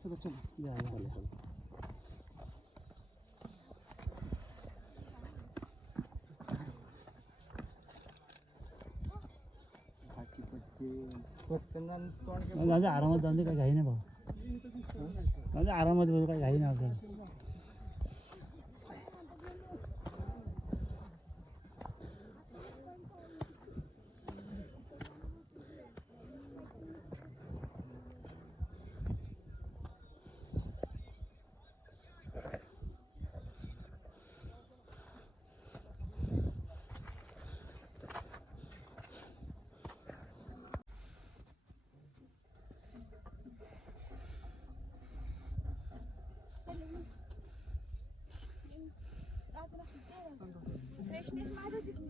चला चला. या या आरामात जाऊन दे काही घाई नाही भाऊ. आरामात बघू काही घाई नाही आपल्याला. फ्रेशनेस माझं दिसते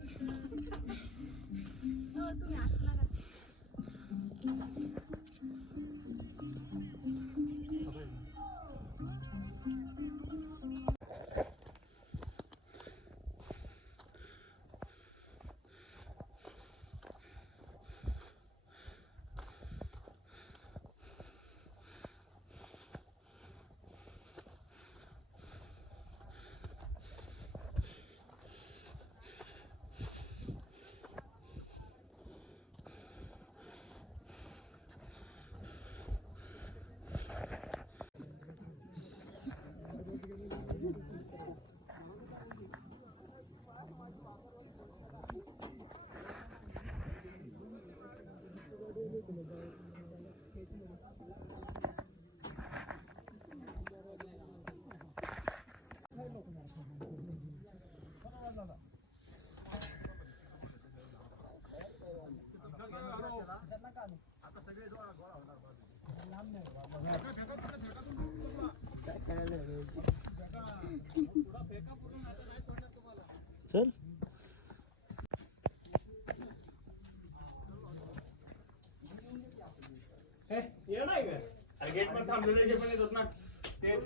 चल. ये नाही का? अरे गेट पण थांबलेले जे पण येतात ना ते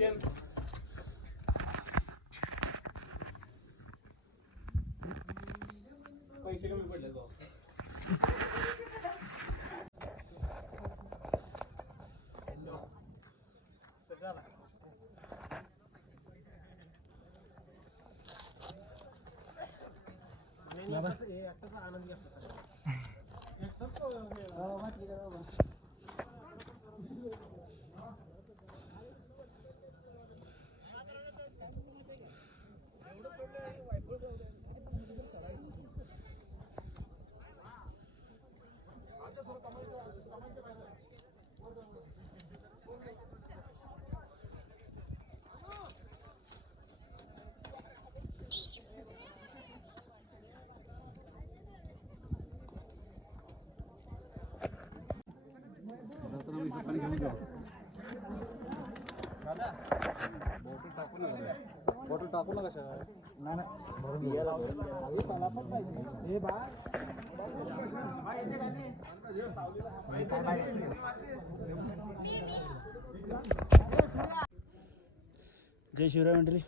जय शिवराय मंडळी.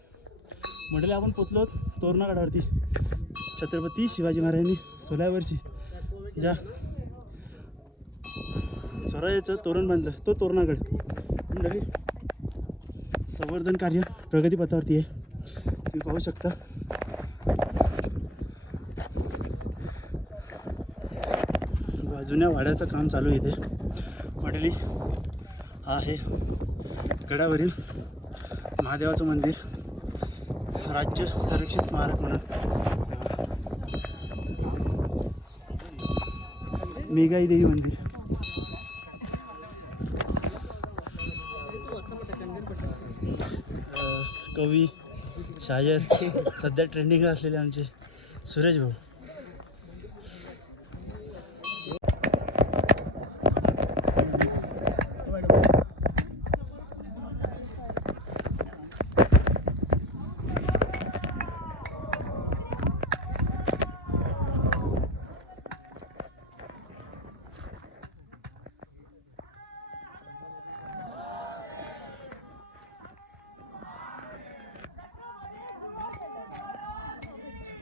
मंडळी आपण पोचलो तोरणागडावरती. छत्रपती शिवाजी महाराजांनी सोळाव्या वर्षी ज्या स्वराज्याचं तोरण बांधलं तो तोरणागड. मंडळी संवर्धन कार्य प्रगतीपथावरती आहे. तुम्ही पाहू शकता. वा- जुन्या वाड्याचं काम चालू इथे. मंडळी हा आहे गडावरील महादेवाचं मंदिर. राज्य संरक्षित स्मारक म्हणून. मेघाई देवी मंदिर. कवी शायर सध्या ट्रेंडिंग असलेले आमचे सुरेश भाऊ.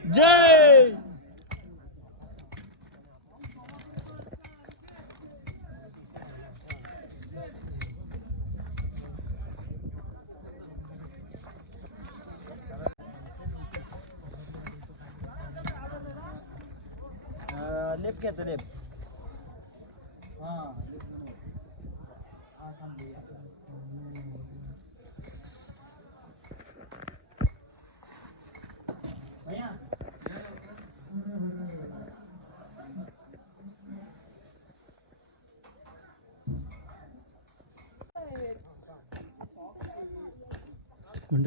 जय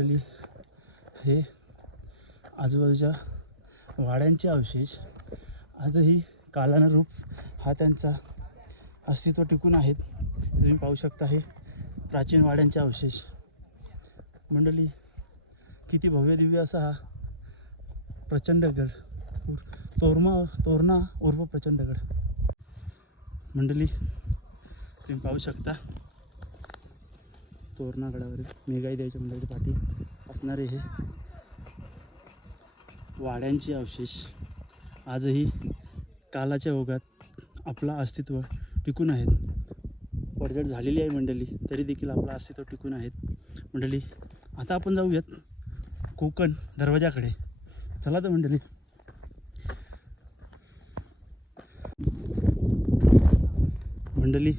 मंडळी हे आजूबाजूच्या वाड्यांचे अवशेष. आजही कालानुरूप हा त्यांचा अस्तित्व टिकून आहेत. तुम्ही पाहू शकता हे प्राचीन वाड्यांचे अवशेष. मंडळी किती भव्य दिव्य असा हा प्रचंडगड तोरमा तोरणा उर्फ प्रचंडगड मंडळी तुम्ही पाहू शकता तोरणा गडावरील मेघाई द्यायच्या मंदिराच्या पाठी असणारे हे वाड्यांचे अवशेष आजही कालाच्या ओघात आपला अस्तित्व टिकून आहेत. पडझड झालेली आहे मंडळी तरी देखील आपलं अस्तित्व टिकून आहेत. मंडळी आता आपण जाऊयात कोकण दरवाजाकडे चला तर मंडळी. मंडळी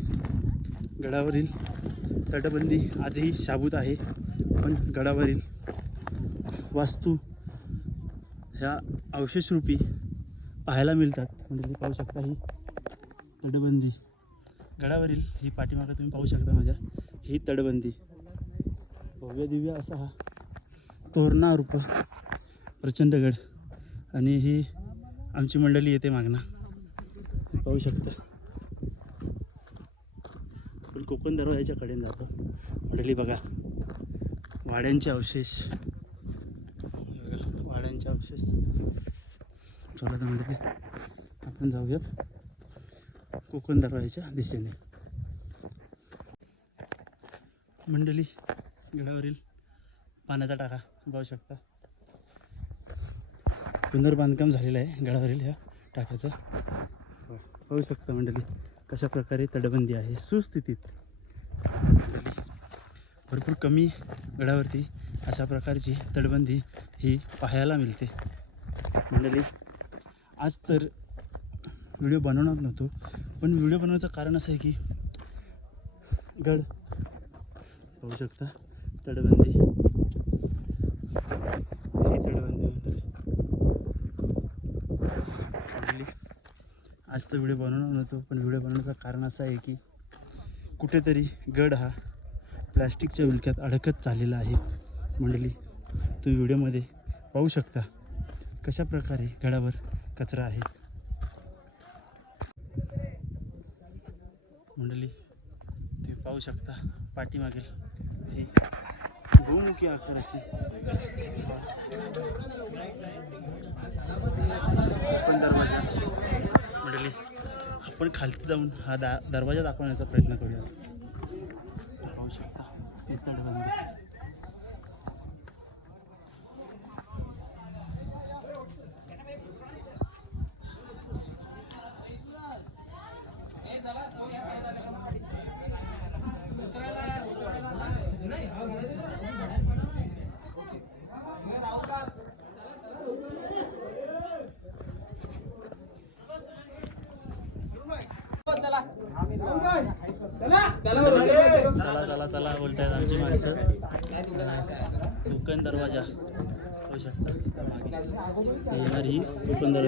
गडावरील तटबंदी आजही शाबूत आहे पण गडावरील वास्तू ह्या अवशेषरूपी पाहायला मिळतात. म्हणजे तुम्ही पाहू शकता ही तटबंदी. गडावरील ही पाठीमागं तुम्ही पाहू शकता माझ्या. ही तटबंदी. भव्य दिव्य असा हा तोरणा रूप प्रचंडगड आणि ही आमची मंडळी येते मागणं. पाहू शकता. आपण कोकण दरवाजाच्या कडेने जातो. मंडळी बघा वाड्यांचे अवशेष. वाड्यांचे अवशेष. चला तर मंडळी आपण जाऊयात कोकण दरवाजाच्या दिशेने. मंडळी गडावरील पाण्याचा टाका पाहू शकता. पुनर्बांधकाम झालेलं आहे गडावरील ह्या टाक्याचं. पाहू शकता मंडळी कशा प्रकारे तटबंदी आहे सुस्थितीत. मंडळी भरपूर कमी गडावरती अशा प्रकारची तटबंदी ही पाहायला मिळते. मंडळी आज तर व्हिडिओ बनवणार नव्हतो पण व्हिडिओ बनवायचं कारण असं आहे की गड पाहू शकता तटबंदी. ही तटबंदी मंडळी आज तर व्हिडिओ बनवणार नव्हतो पण व्हिडिओ बनवण्याचं कारण असं आहे की कुठेतरी गड हा प्लॅस्टिकच्या विलक्यात अडकत चाललेला आहे. मंडळी तुम्ही व्हिडिओमध्ये पाहू शकता कशा प्रकारे गडावर कचरा आहे. मंडळी तुम्ही पाहू शकता पाठीमागील हे भूमुखी आकाराची आपण दरवाजा मंडळी आपण खालती जाऊन हा दा दरवाजा दाखवण्याचा प्रयत्न करूया पाहू शकता. ते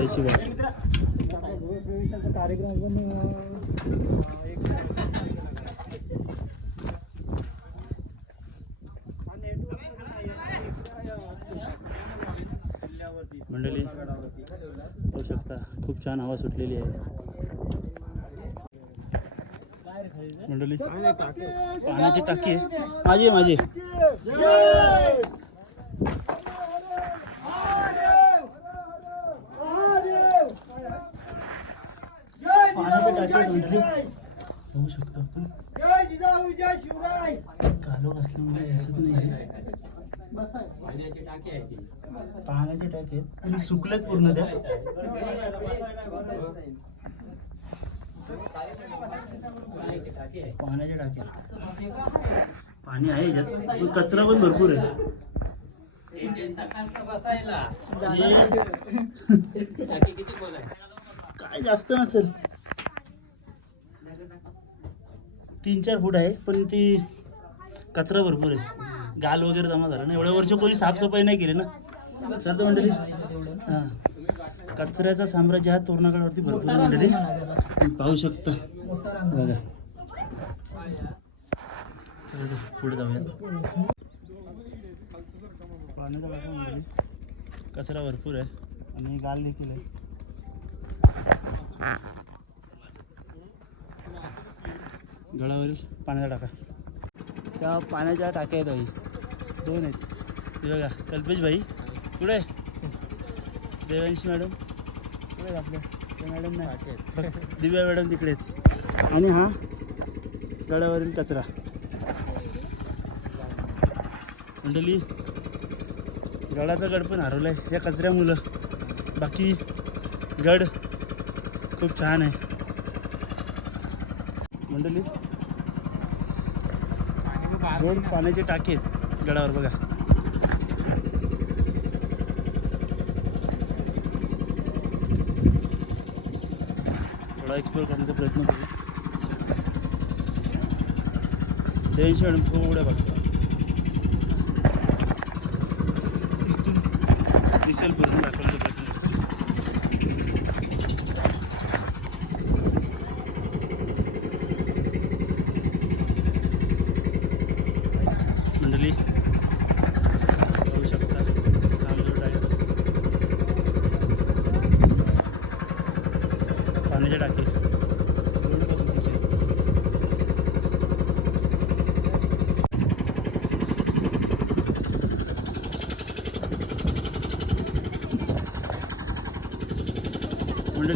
वाट मंडळी छान हवा सुटलेली आहे. मंडळी पाण्याची टाकी आहे. माझी माझी पाण्याची टाकी आहे ती. पाण्याचे टाके आहेत. आणि सुकलेत पूर्ण त्या. पाण्याची टाकी आहे पाणी आहे याच्यात पण कचरा पण भरपूर आहे. इथे सकाळचं बसायला. हे. टाकी किती खोल आहे काय जास्त नसेल. तीन चार फूट आहे पण ती कचरा भरपूर आहे. गाल वगैरे जमा झाला ना? एवढ्या वर्ष कोणी साफसफाई नाही केली ना? सर मंडळी. हां. कचऱ्याचा साम्राज्य हा तोरणाकडावरती भरपूर आहे मंडळी. तुम्ही पाहू शकता. बघा. चला तर पुढे जाऊयात. कचरा भरपूर आहे. आणि गाल देखील आहे. गळावरील पाण्याचा टाका. त्या पाण्याच्या टाक्या आहेत दोन आहेत. हे बघा कल्पेश भाई कुठे? आहे? देवांशी मॅडम. कुठे आहेत आपल्या? मॅडम नाही. दिव्या मॅडम तिकडे आहेत. आणि हा गडावरील कचरा. मंडळी गडाचा गड पण हरवला आहे या कचऱ्यामुळं बाकी गड खूप छान आहे. मंडळी दोन पाण्याचे टाके आहेत. गडावर बघा. थोडा एक्सप्लोर करण्याचा प्रयत्न करू. देवीशी मॅडम थोड्या बघा. इथून दिसेल पूर्ण दाखवण्याचा प्रयत्न करतो मंडळी पाहू शकता रामजोड आहे पाण्याचे टाके रोड बघू तिचे.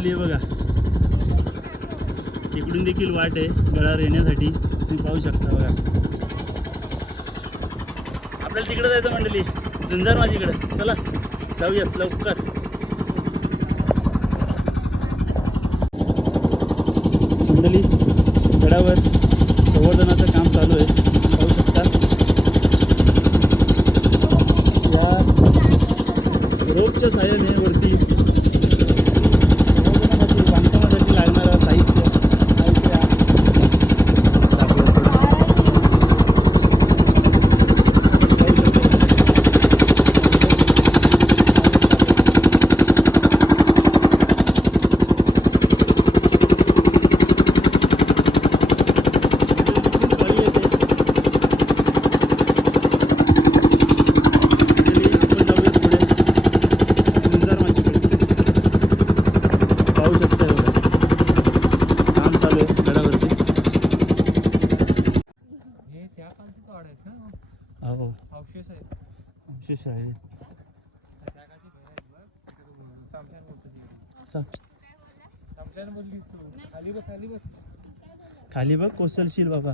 मंडळी आहे बघा. इकडून देखील वाट आहे गडावर येण्यासाठी तुम्ही पाहू शकता बघा. आपल्याला तिकडे जायचं मंडळी. झुंजार माझीकडं चला जाऊयात लवकर. मंडळी गडावर संवर्धनाचं काम चालू आहे. पाहू शकता. या रोपच्या साह्याने वरती संवर्धनासाठी बांधकामासाठी लागणारं साहित्य साहित्य दाखवलं. पाहू शकता एवढं काम चालू आहे गडावरती हे त्या कालचीच वाढ आहेत ना हो अवशेष आहेत विशेष आहे त्या कालची घर आहेत बघ तिकडे उभं. सामशान बोलतो तिकडे सांग सामशान बोललीस तू खाली बस खाली बस खाली बघ कोसलशील बाबा.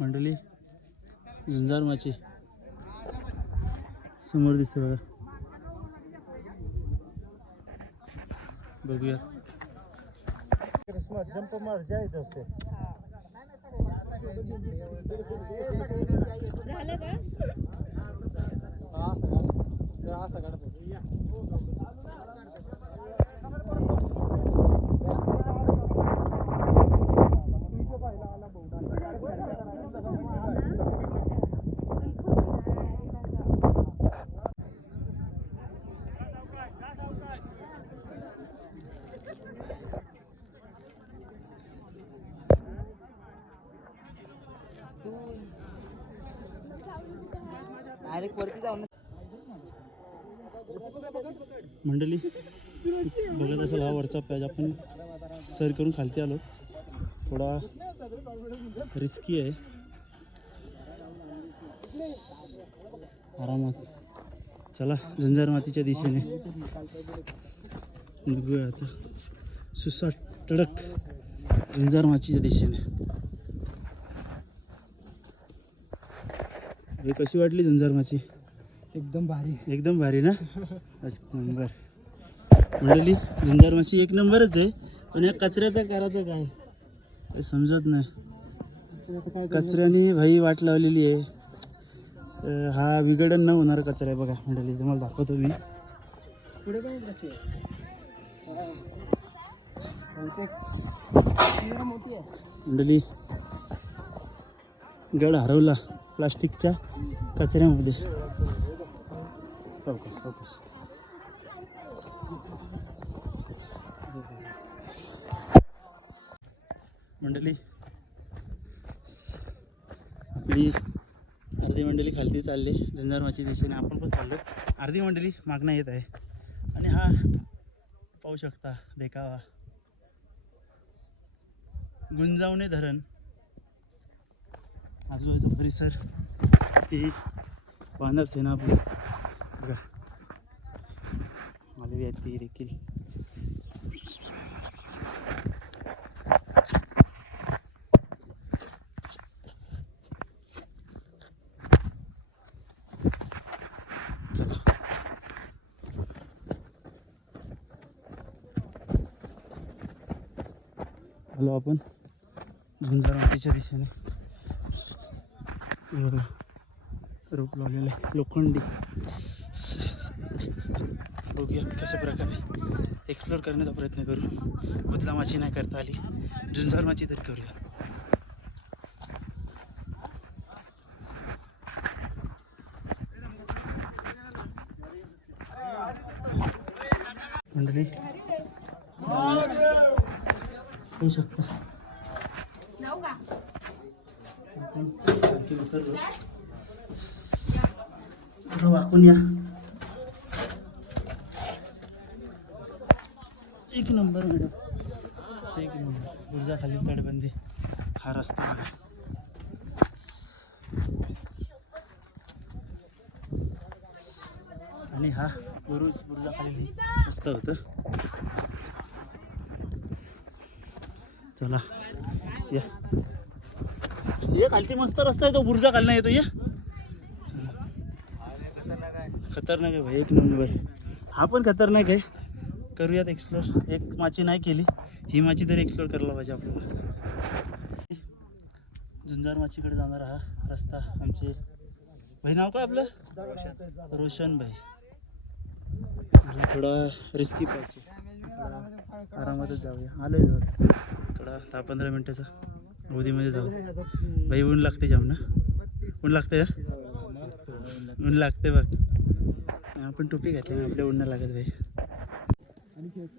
मंडळी झुंजार माची. समोर दिसते बघा. बघूया. क्रिसमस जंप मार जाय असते झालं का? डायरेक्ट वरती जाऊन मंडळी बघत असेल हा वरचा पॅज आपण सर करून खालती आलो. थोडा रिस्की आहे. आरामात. चला झंजार मातीच्या दिशेने. निघूया आता. सुसा टडक झंजार मातीच्या दिशेने. हे कशी वाटली झंजार माची एकदम भारी. एकदम भारी ना? एक नंबर. मंडळी झंजार माशी एक नंबरच आहे पण या कचऱ्याचं करायचं काय? काही समजत नाही. कचऱ्याने भाई वाट लावलेली आहे. हा विघटन न होणार कचरा आहे बघा मंडळी तुम्हाला दाखवतो मी. पुढे मंडळी गड हरवला. प्लास्टिकच्या कचऱ्यामध्ये. सावकाश सावकाश मंडळी आपली अर्धी मंडळी खालती चालली झंझारमाची दिशेने. आपण पण चाललो. अर्धी मंडळी मागणं येत आहे. आणि हा पाहू शकता देखावा. गुंजावणे धरण. आजूबाजूचा परिसर ही वानर सेना आपली बघा. आलेली आहेत ती देखील. आलो आपण. झुंजार दिशेने. बघा. रोप लावलेलं आहे. लोखंडी. बघूयात कशा प्रकारे एक्सप्लोर करण्याचा प्रयत्न करू. बुदला माची नाही करता आली. झुंजार माची तरी करूया. मंडळी होऊ शकता आपण खालती उतरलो थोडं वाकून या एक नंबर मॅडम. एक नंबर. गुर्जा खालीच तटबंदी. हा रस्ता आणि हा बुरुज बुर्जा खाली रस्ता होतं. चला. या. ये खालती मस्त रस्ता आहे तो बुर्जा खालना येतो. ये. खतरनाक आहे भाई एक नंबर. हा पण खतरनाक आहे. करूयात एक्सप्लोर एक माची नाही केली. ही माची तरी एक्सप्लोर करायला पाहिजे आपल्याला. झुंजार माचीकडे जाणारा हा रस्ता. आमचे भाई नाव काय आपलं? रोशन भाई. थोडा रिस्की पाहिजे आरामातच जाऊया. आलो आहे थोडा दहा पंधरा मिनटाचा अवधीमध्ये जाऊ. भाई ऊन लागते जाम ना? ऊन लागते का? ऊन लागते बघ. आपण टोपी घातली आपल्या ऊन लागत भाई.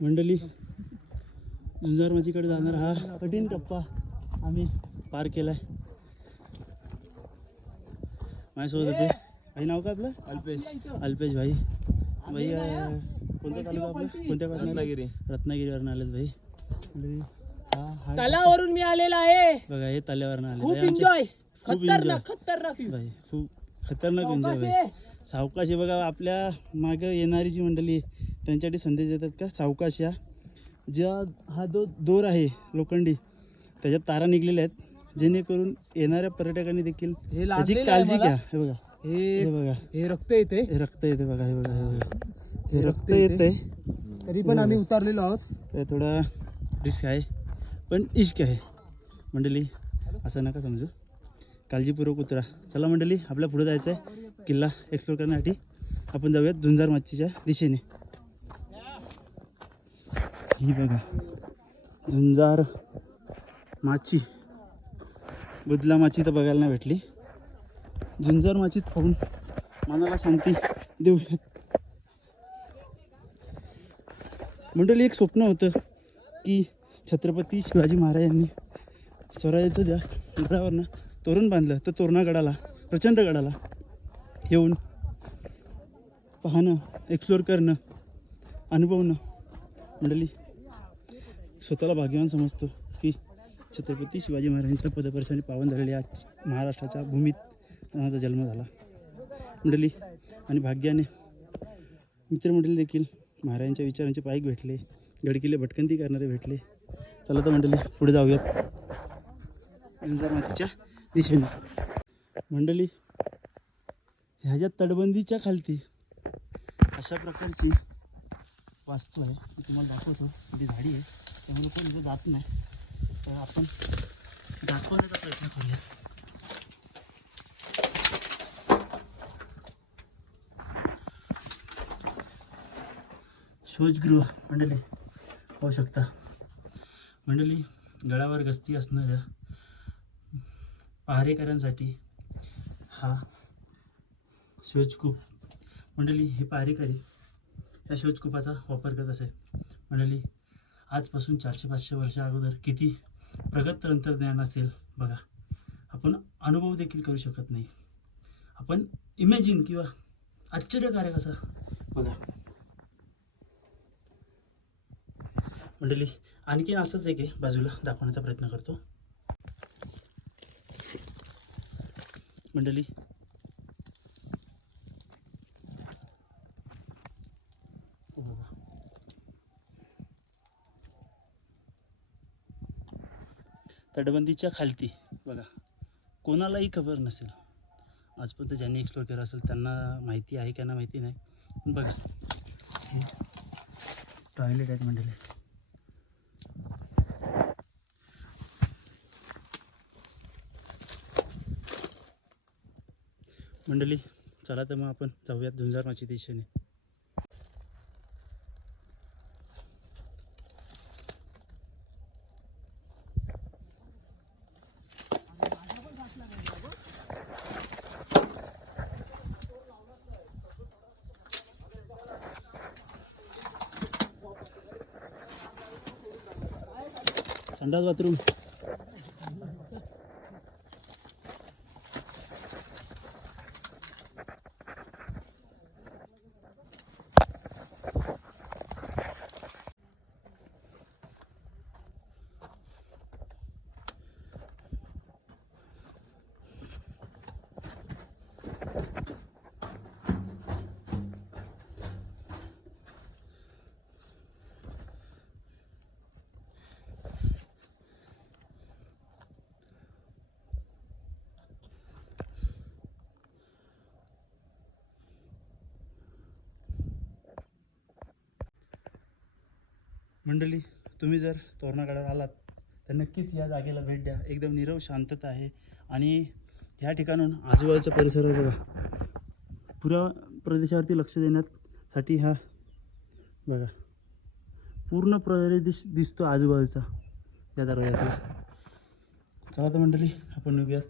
मंडळी झुंजार माझीकडे जाणार हा कठीण टप्पा आम्ही पार केलाय. माझ्यासोबत होते. भाई नाव काय आपलं? अल्पेश. अल्पेश भाई. भाई कोणत्या तालुका आपलं? कोणत्या रत्नागिरी. रत्नागिरीवरून आलेत भाई. मंडळी, हा हा तलावरून मी आलेला आहे. बघा हे तल्यावरनं आले खूप एन्जॉय खूप खतरनाक खतरनाक. भाई खूप खतरनाक एन्जॉय सावकाश भाई आहे. सावकाश आहे बघा आपल्या मागं येणारी जी मंडळी आहे, त्यांच्यासाठी संदेश देतात का? सावकाश या. ज्या हा जो दोर आहे लोखंडी त्याच्यात तारा निघलेल्या आहेत. जेणेकरून येणाऱ्या पर्यटकांनी देखील हे त्याची आहे काळजी मला. घ्या. हे बघा. हे हे बघा. हे रक्त येते हे रक्त येते बघा हे बघा हे बघा. हे रक्त येते. तरी पण आम्ही उतरलेलो आहोत. थोडा रिस्क आहे. पण इश्क आहे. मंडळी असं नका समजू. काळजीपूर्वक उतरा. चला मंडळी आपल्या पुढे जायचं आहे किल्ला एक्सप्लोर करण्यासाठी. आपण जाऊयात झुंजार माचीच्या दिशेने. ही बघा. झुंजार माची. बुदला माची तर बघायला नाही भेटली. झुंजार माचीत पाहून मनाला शांती देऊ शक मंडळी एक स्वप्न होतं की छत्रपती शिवाजी महाराजांनी स्वराज्याचं ज्या गडावरनं तोरण बांधलं तर तोरणा गडाला प्रचंड गडाला येऊन पाहणं एक्सप्लोअर करणं अनुभवणं. मंडळी स्वतःला भाग्यवान समजतो की छत्रपती शिवाजी महाराजांच्या पदपर्शाने पावन झालेल्या महाराष्ट्राच्या भूमीत माझा जन्म झाला. मंडळी आणि भाग्याने मित्रमंडळी देखील महाराजांच्या विचारांचे पायक भेटले गडकिल्ले भटकंती करणारे भेटले. चला तर मंडळी पुढे जाऊयात. मातीच्या दिशेने. मंडळी ह्याच्या तटबंदीच्या खालती अशा प्रकारची वास्तू आहे मी तुम्हाला दाखवतो. ती झाडी आहे. त्यामुळे पण इथे जात नाही. तर आपण दाखवण्याचा प्रयत्न करूया. शोचगृह मंडळी पाहू शकता. मंडळी गळावर गस्ती असणाऱ्या पहारेकऱ्यांसाठी हा शोचकूप मंडळी हे पहारेकरी या शोचकूपाचा वापर करत असे. मंडळी आजपासून चारशे पाचशे वर्षा अगोदर किती प्रगत तंत्रज्ञान असेल बघा. आपण अनुभव देखील करू शकत नाही. आपण इमॅजिन किंवा आश्चर्यकारक असा बघा. मंडळी आणखी असंच एक की बाजूला दाखवण्याचा प्रयत्न करतो. मंडळी हे बघा. तटबंदीच्या खालती. बघा कोणालाही खबर नसेल. आजपर्यंत ज्यांनी एक्सप्लोर केलं असेल त्यांना माहिती आहे का ना माहिती नाही. पण बघा. टॉयलेट आहेत मंडळी मंडळी चला तर मग आपण जाऊयात झुंजार माची दिशेने ઠંડા બાથરૂમ मंडळी तुम्ही जर तोरणागडावर आलात तर नक्कीच या जागेला भेट द्या. एकदम निरव शांतता आहे. आणि ह्या ठिकाणून आजूबाजूचा परिसर बघा पुऱ्या प्रदेशावरती लक्ष देण्यासाठी हा बघा पूर्ण प्रदेश दिसतो आजूबाजूचा या दरवाजाला चला तर मंडळी आपण निघूयात.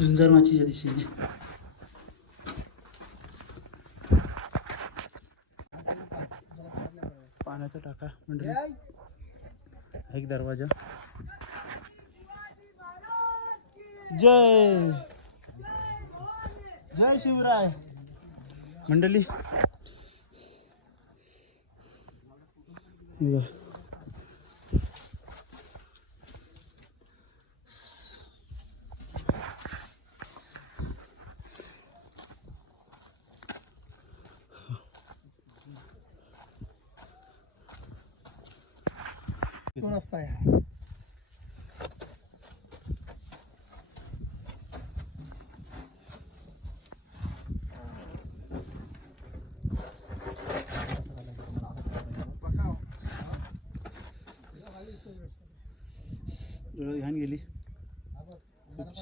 झुंजार माचीच्या दिशेने. पाण्याचा टाका मंडळी. एक दरवाजा. जय. जय शिवराय. मंडळी.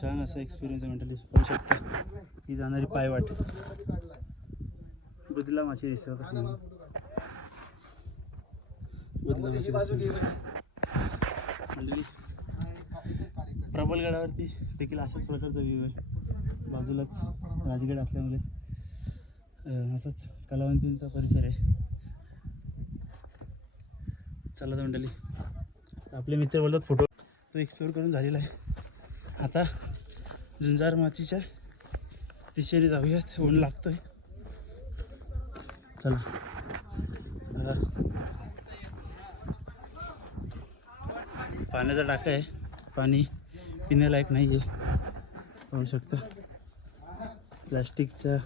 छान असा एक्सपिरियन्स आहे मंडळी पाहू शकता. ही जाणारी पायवाट. बुदला माशी दिसते कसं बुदला माशी दिसते मंडळी प्रबलगडावरती देखील अशाच प्रकारचा व्ह्यू आहे. बाजूलाच राजगड असल्यामुळे असाच कलावंतींचा परिसर आहे. चला मंडळी आपले मित्र बोलतात फोटो तो एक्सप्लोर करून झालेला आहे. आता झुंजार मातीच्या दिशेने जाऊयात ऊन लागतोय. चला. पाण्याचा टाका आहे. पाणी पिण्यालायक नाही आहे पाहू शकता. प्लास्टिकच्या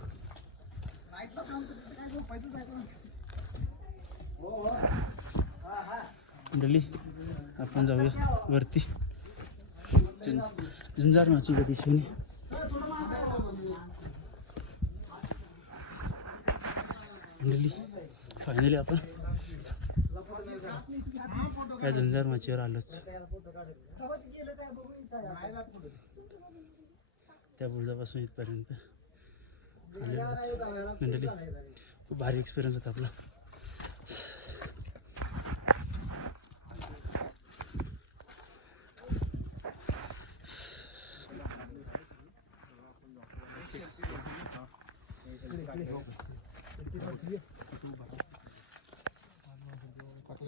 मंडळी आपण जाऊया वरती. झुं झुंजार माचीच्या दिशेने मंडळी फायनली आपण या झुंजार माचीवर आलोच त्या बुर्जापासून इथपर्यंत आलेलो मंडळी खूप भारी एक्सपिरियन्स होता आपला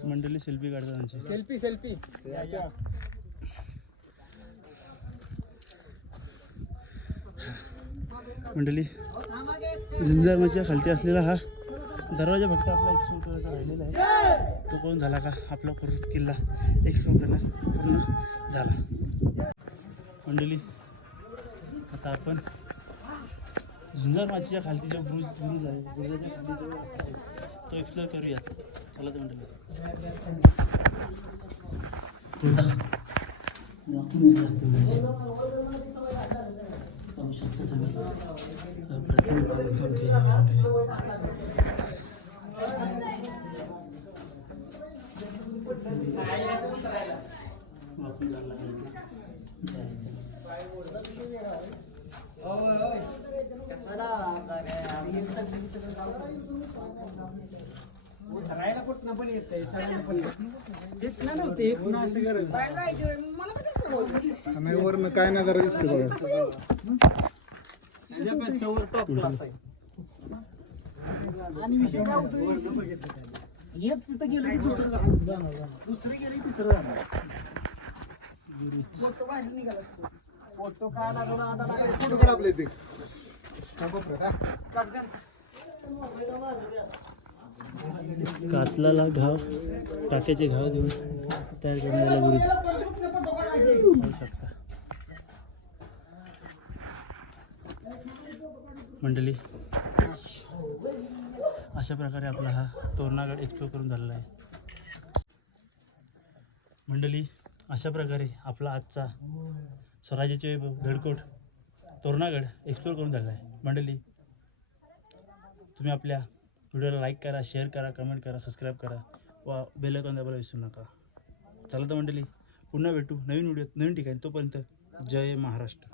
मंडळी सेल्फी काढतात आमची. सेल्फी सेल्फी मंडळी झुंजारमाच्या खालती असलेला हा दरवाजा फक्त आपला एक्सप्लोर करायचा राहिलेला आहे. तो कोण झाला का आपला पूर्ण किल्ला एक्सप्लोर करणं पूर्ण झाला. मंडळी आता आपण झुंजार माचीच्या खालती जो ब्रुज ब्रुज आहे ब्रुजाच्या खाली जो रस्ता आहे तो एक्सप्लोर करूया चला तर मंडळी तेवढा वाकून यायला लागतं मंडळी. पाहू शकता तुम्ही अप्रतिम बांधकाम केलेलं आहे राहायला पण येत पण नव्हते असं गरज आम्ही वरनं काय ना जरा दिसते बघा. त्याच्यापेक्षा वर टॉप क्लास आहे. आणि विषय काय होतो एक तिथं गेलं की दुसरं जाणार. जाणार. दुसरं गेलं की तिसरं जाणार. फोटो बाहेर निघाला असतो. फोटो काय लागला? आता फोटो काढ आपले ते कातलाला घाव टाक्याचे घाव देऊन तयार करण्याला गुरुज. शकता मंडळी अशा प्रकारे आपला हा तोरणागड एक्सप्लोर करून झालेला आहे. मंडळी अशा प्रकारे आपला आजचा स्वराज्याचे वैभव गडकोट तोरणागड एक्सप्लोर करून झालेला आहे. मंडळी तुम्ही आपल्या व्हिडिओला लाईक करा शेअर करा कमेंट करा सबस्क्राईब करा. व बेलकॉन दाबायला विसरू नका. चला तर मंडळी पुन्हा भेटू नवीन व्हिडिओत नवीन ठिकाणी. तोपर्यंत जय महाराष्ट्र.